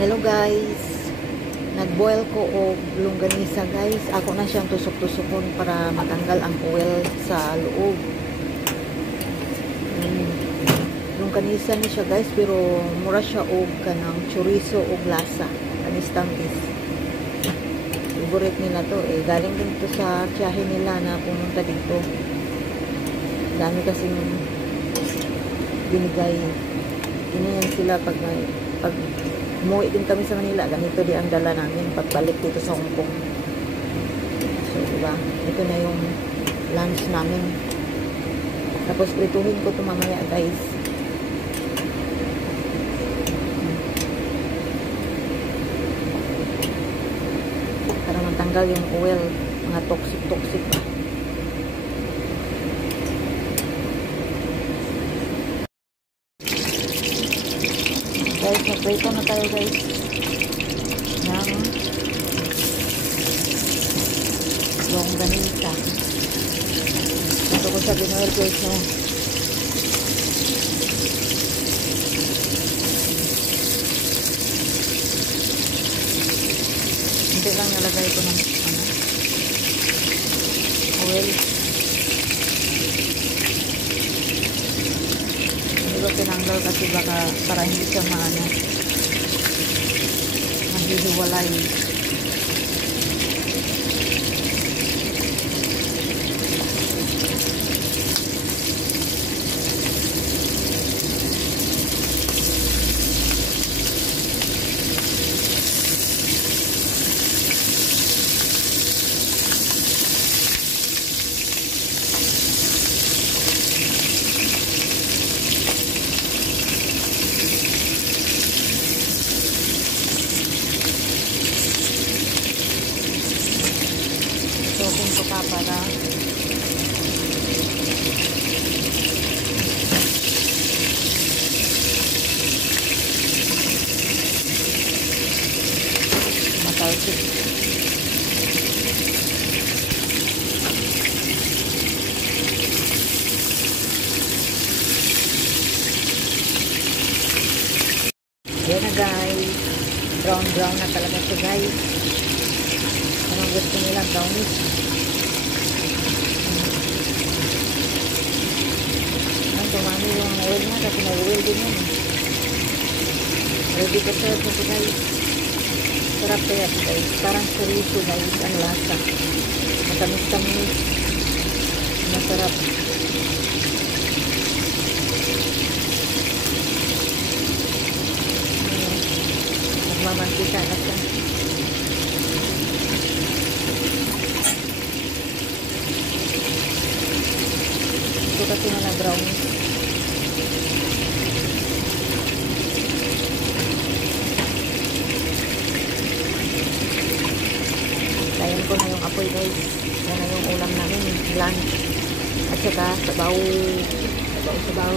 Hello guys, nagboil ko og longganisa guys. Ako na siyang tusok-tusokon para matanggal ang oil sa loob. Longganisa ni siya guys, pero mura siya og kanang chorizo og lasa. Kanis tamis. Favorite nila to eh. Galing din to sa tiyahe nila na pumunta dito. Dami kasing binigay. Ganyan sila pag umuwi din kami sa Manila, ganito di ang dala namin pagbalik dito sa Hong Kong. So, diba? Ito na yung lunch namin. Tapos, prituhin ko ito mamaya, guys. Para matanggal yung oil, mga toxic-toxic pa. Guys, nag-prito na tayo guys ng longganisa. Ito ko sa binoil guys, no? Hindi lang nalagay ko ng oil. Hindi ko tinanggal kasi baka para hindi siya maghihiwalay. Sokin ko pa para matalsik. Yan na guys, brown na talaga siya guys. Anong gusto nila, brownish. Tumami yung oil na kasi nag-oil din yun. Ready to serve na ito guys. Sarap kaya ito guys. Parang chorizo guys. Ang lasa. Matamis-tamis. Masarap. Nagmamantika na siya. Ito kasi na brownies. Tayin ko na yung apoy guys. Yan na yung ulam namin. Lunch. At saka sabaw. Sabaw.